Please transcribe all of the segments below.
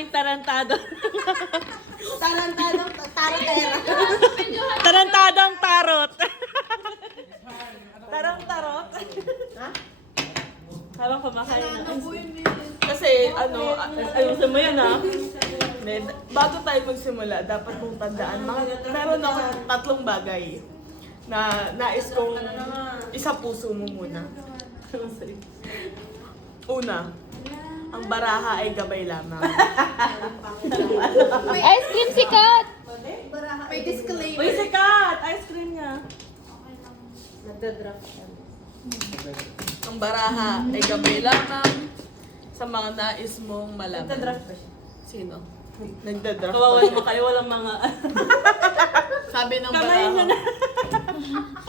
tayong tarantado. Tarantadong tarotera. Tarantadong tarot. Tarot. Ha? Habang kumakain na. Nanabuhin din. Kasi ayusin mo yan ha. Bago tayo magsimula, dapat mong tandaan, meron ako 3 bagay na nais kong isa puso mo muna. Una, ang baraha ay gabay lamang. Ice cream sikat! May disclaimer. Uy, sikat! Ice cream niya. Nagda-draft siya. Ang baraha ay gabay lamang sa mga nais mong malaman. Nagda-draft ba siya? Sino? Nagda-draft. Kawawa naman kayo, walang mga... Sabi ng Kamay baraha. niyo na.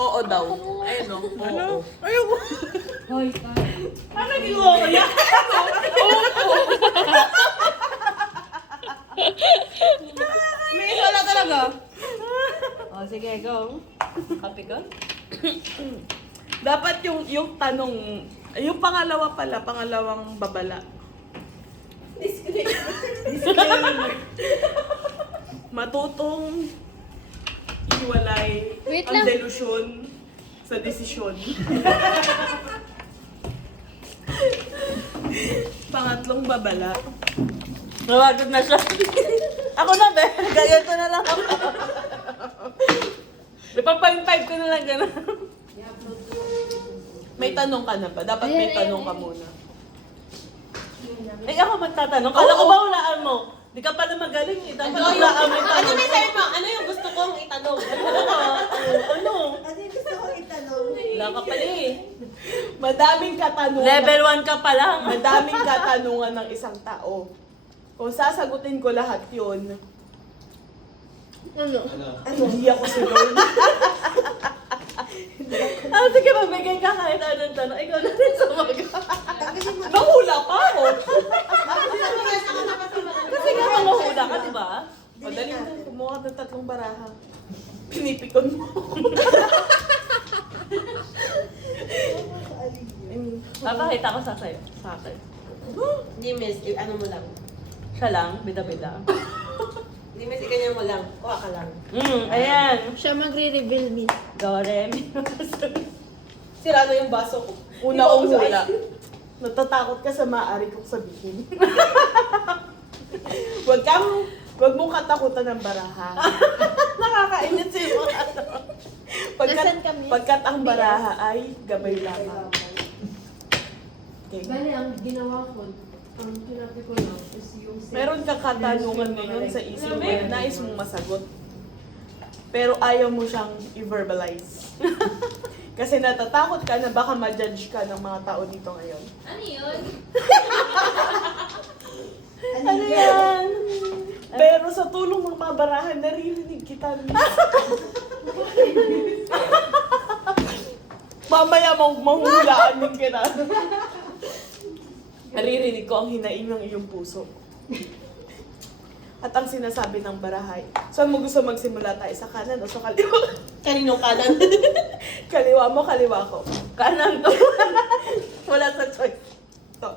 Oo daw. Ayun o. Oo. Ayoko. Ano ginagawa ko yan? May isa na talaga. Oh, sige, go. Copy ko? Dapat yung tanong, yung pangalawa pala, pangalawang babala. Disclaimer. Matutong iwalay Wait ang lang. delusyon sa desisyon. Pangatlong babala. Nawagod na siya. Ako na, be. Ganito na lang ako. Ipapag-5 ko na lang gano'n. May tanong ka na ba? Dapat may tanong ka muna. Eh, ako magtatanong. Kala ko ba hulaan mo? Di ka pala magaling eh. Dapat hulaan mo yung Ano tanong. may sabi mo? Ano yung gusto kong itanong? Ano? Ano yung gusto kong itanong? Wala ka pala eh. Madaming katanungan. Level 1 ka pa lang. Madaming katanungan ng isang tao. Kung sasagutin ko lahat yun, Ano? hindi ako si Lord. Ah, sige, magbigay ka kahit anong tanong. Ikaw na rin sumagot. Tanggalin mo. Nahula pa ako. Kasi nga manguhula ka, di ba? Madali na, kumuha ng 3 baraha. Pinipikon mo. Papakita ko sa sa'yo. Sa akin. Hindi, miss. Ano mo lang. Siya lang, bida-bida. Hindi, miss. Iganyan mo lang. Kuha ka lang. Ayan. Siya magre-reveal me. Doremi. Sira na yung baso ko. Una kong hula. Natatakot ka sa maaari kong sabihin. Huwag mong katakutan ng baraha. Nakakainit siya yung mga ano. Nasaan kami? Pagkat ang baraha ay gabay lamang. Okay. Bale, ang ginawa ko, ang sinabi ko lang is yung... Meron kang katanungan ngayon sa isip mo na nais mong masagot. Pero ayaw mo siyang i-verbalize. Kasi natatakot ka na baka ma-judge ka ng mga tao dito ngayon. Ano yun? Ano yan? Pero sa tulong ng mga barahan, naririnig kita. Mamaya mong mahulaan din kita. Naririnig ko ang hinaing ng iyong puso. At ang sinasabi ng barahay. Saan mo gusto magsimula tayo? Sa kanan o sa kaliwa? Kanino kanan? Kaliwa mo, kaliwa ko. Kanan to. Wala sa choice. To.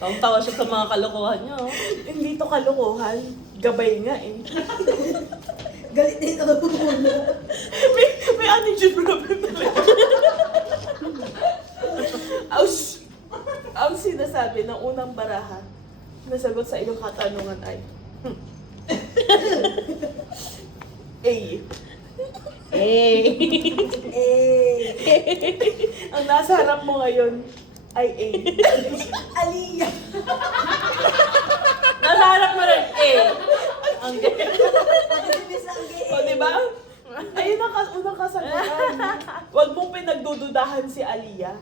Tawang-tawa siya sa mga kalokohan niyo. Hindi to kalokohan. Gabay nga eh. Galit din ako. may attitude problem talaga. Ouch! Ang sinasabi ng unang baraha na sagot sa iyong katanungan ay A. Ang nasa harap mo ngayon ay A. Aliyah. Nalarap mo rin ang gay. Miss ang gay. O, diba? Ayun ang unang kasagutan. Huwag mong pinagdududahan si Aliyah.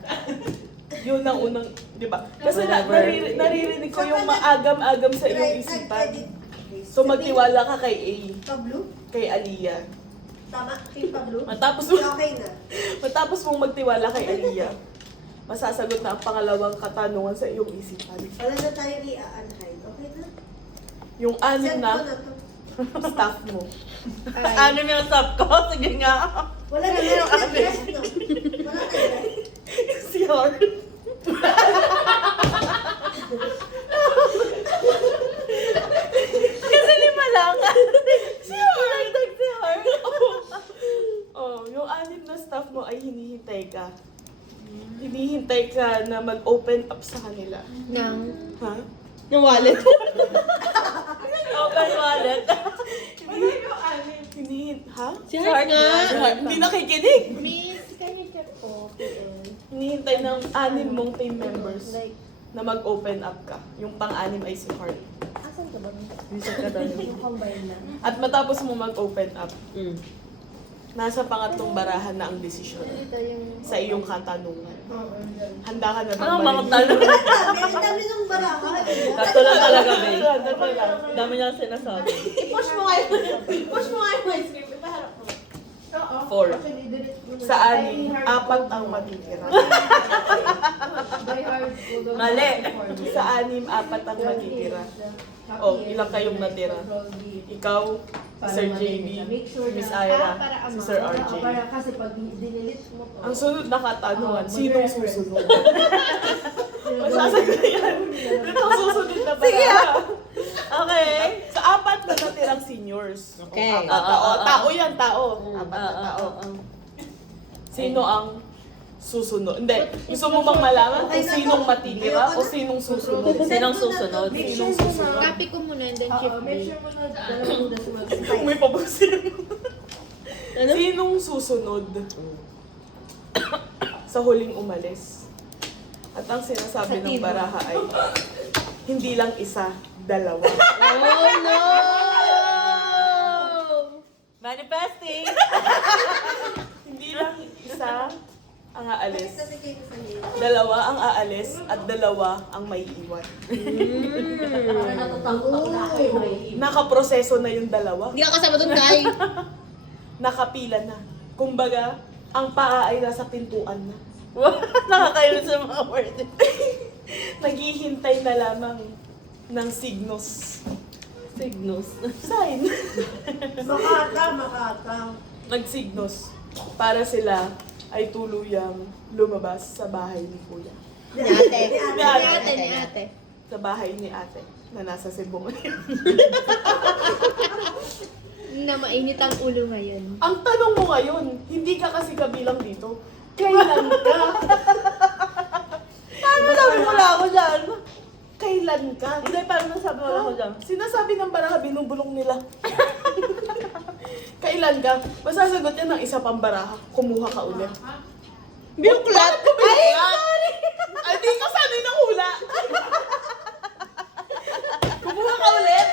Yun ang unang, di ba? Kasi naririnig ko yung maagam-agam sa iyong isipan. So magtiwala ka kay A, Pablo? kay Aliyah. Tama? Kay Pablo? Matapos Okay na. mong magtiwala kay Aliyah, masasagot na ang pangalawang katanungan sa iyong isipan. Wala na tayong i-aanhay. Okay na? Yung anim Send ko na na to. staff mo. Ano yung stop ko? Sige nga. Wala na meron ka dress, no? Wala na dress. Si Hart. naghihintay ka na mag-open up sa kanila. Nang Ha? yung wallet. Open wallet. Ha? Si Heart nga. Hindi nakikinig. Miss, can you check po? Hinihintay ng 6 mong team members Like, na mag-open up ka. Yung pang-6 ay si Heart. asan ka ba? Reset ka tayo. Yung combine na. At matapos mo mag-open up, Mm. nasa pangatlong barahan na ang desisyon Dito yung... sa iyong katanungan. Handa ka na bang Ano mga marinig? tanong? Ang dami ng baraha. Kato lang talaga, babe. Ano lang? Dami niyang sinasabi. I-push mo nga yung ice cream. Ipaharap mo. Oo. 4. Actually, delete mo na. Sa 6, 4 ang matitira. By heart, we'll go Mali. to form. Sa 6, 4 ang matitira. Oh, ilang kayong natira? Ikaw, Sir JB, Miss Ira, si Sir RJ. Para kasi pag dinilit mo to. Ang sunod na katanungan, sinong susunod? Masasagot yan. Ito ang susunod na para. Okay. Sa 4 na natirang seniors. Okay. 4 tao. Tao yan, tao. 4 na Ah, tao. ah, ah. Sino ang susunod? Hindi. Gusto mo bang malaman kung sinong matitira o sinong susunod? Sinong susunod? Sinong susunod? Copy ko muna and then shift Make B. sure mo na dalawang decimal. May pabusin. Sinong susunod sa huling umalis? At ang sinasabi ng baraha ay hindi lang isa, dalawa. Oh no! Manifesting! Hindi lang isa ang aalis. Kasi kayo sa nila. Dalawa ang aalis at dalawa ang may iwan. Para natatakot na kayo may Nakaproseso na yung dalawa. Hindi ka kasama doon, Kai. Nakapila na. Kumbaga, ang paa ay nasa pintuan na. Nakakayo sa mga word. Naghihintay na lamang ng signos. Signos. Sign. Makata. Nagsignos para sila ay tuluyang lumabas sa bahay ni Kuya. Ni ate. Ni Ni ate. ate, ni ate. Sa bahay ni ate na nasa Cebu ngayon. Na mainit ang ulo ngayon. Ang tanong mo ngayon, hindi ka kasi kabilang dito. Kailan ka? Paano sabi wala ako dyan? Kailan ka? Hindi, paano nasabi wala ako dyan? Sinasabi ng baraha, binubulong nila. Kailan ka? Masasagot yan ng isa pang baraha. Kumuha ka ulit. Binuklat! Ay, sorry! Ay, di ka sanay ng hula. Kumuha ka ulit.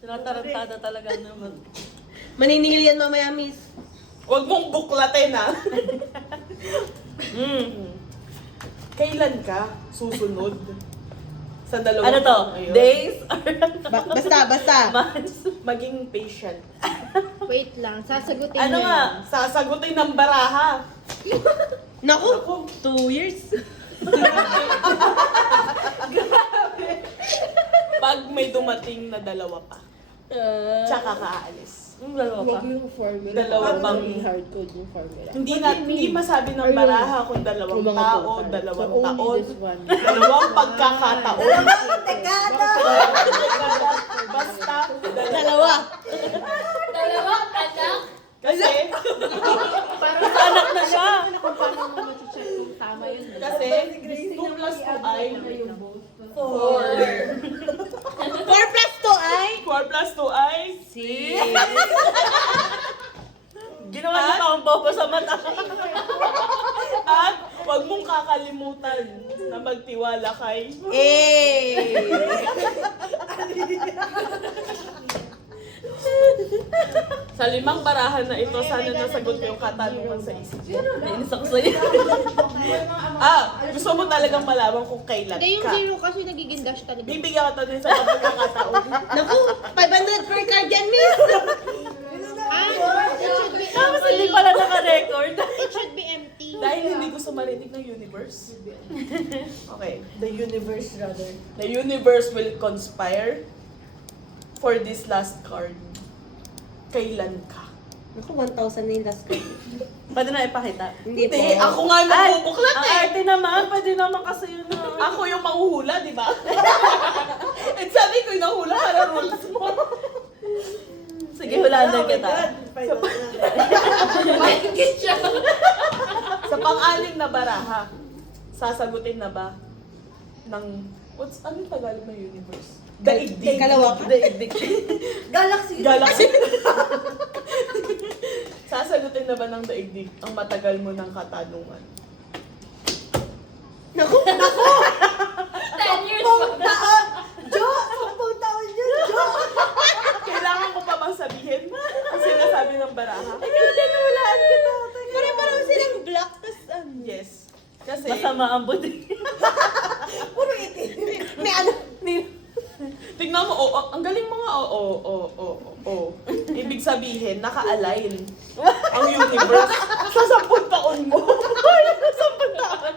Tinatarantado talaga naman. Maniningil yan mamaya, miss. Huwag mong buklatin, ha? Kailan ka susunod sa dalawang Ano to? taon ngayon? Days? Basta. Months? Maging patient. Wait lang, sasagutin Ano niya. nga? Sasagutin ng baraha. Naku! Ako, 2 years? pag may dumating na dalawa pa, tsaka ka aalis. Dalawa pa. Huwag yung formula. Dalawa bang hardcode yung formula. hindi masabi ng baraha kung dalawang tao, dalawang taon, dalawang pagkakataon. Dalawang dekada. Basta Dalawa. Kasi Sa anak na siya! Kung paano mo ma-check kung tama yun. kasi 2 plus 2 ay yung both. 4. 4 plus 2 ay? 4 plus 2 ay 6. Ginawa niya pa akong bobo sa mata. At huwag mong kakalimutan na magtiwala kay sa 5 barahan na ito, sana nasagot yung katanungan sa isip. Nainis ako sa'yo. Gusto mo talagang malaman kung kailan Hindi, yung ka. zero kasi nagiging dash talaga. Bibigyan ka to din sa pagkakataon. Naku! 500 per card yan, miss! It should be Tapos hindi pala naka-record. It should be empty. Dahil hindi gusto marinig ng universe. Okay. The universe rather. The universe will conspire for this last card. Kailan ka? Naku, 1,000 na yung last card. Pwede na ipakita. Hindi po. Hindi, ako nga nabubuklat Ang eh. arte naman, pwede naman kasi yun na. Ako yung manghuhula, di ba? And sabi ko yung nahula para rules mo. Sige, hulaan Oh my kita. God, final na. Mahigit siya. Sa pang-anim na baraha, sasagutin na ba ng, anong Tagalog ng universe? Daigdig. Kalawakan? Daigdig. Galaxy. Galaxy. Sasagutin na ba ng daigdig ang matagal mo ng katanungan? 10 years pa. 10 taon! Jo! 10 taon yun, Jo! Kailangan ko pa bang sabihin ang sinasabi ng baraha? Ikaw din, hulaan kita. Parang silang black, tas Yes. Kasi, Masama ang buti. Puro itim. may ano. tignan mo, ang galing mo nga, Ibig sabihin, naka-align ang universe sa 10 taon mo. 10 taon.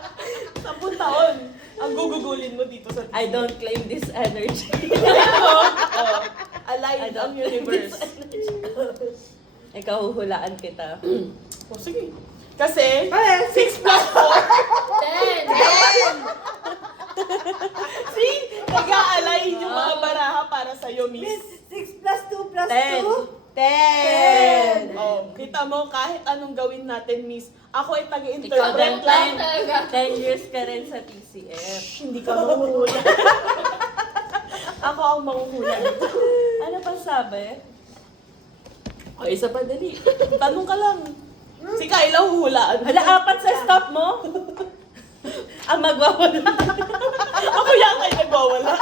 10 taon. Ang gugugulin mo dito sa I don't claim this energy. align I don't ang universe. Ikaw, huhulaan kita. O, sige. Kasi, Ay, 6 plus 4, 10. see, nag-a-align yung mga baraha para sa'yo, miss. 6 plus 2 plus 10. 2. 10. Oh, kita mo, kahit anong gawin natin, miss, ako ay Ikaw taga-interpret din, lang. Talaga. 10 years ka rin sa TCF. Hindi ka mahuhula. Ako ang mahuhula dito. Ano pa sabi? O, isa pa dali. Tanong ka lang. Si Kyla huhulaan. Hala, 4 sa stop mo? Ang magwawala. Ako yan ay nagwawala.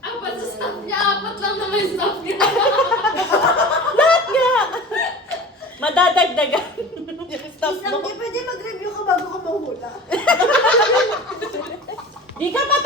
Apat sa staff niya. 4 lang naman yung staff niya. Lahat nga! Madadagdagan yung stop Isang mo. pwede mag-review ka bago ka mahula. Di ka pa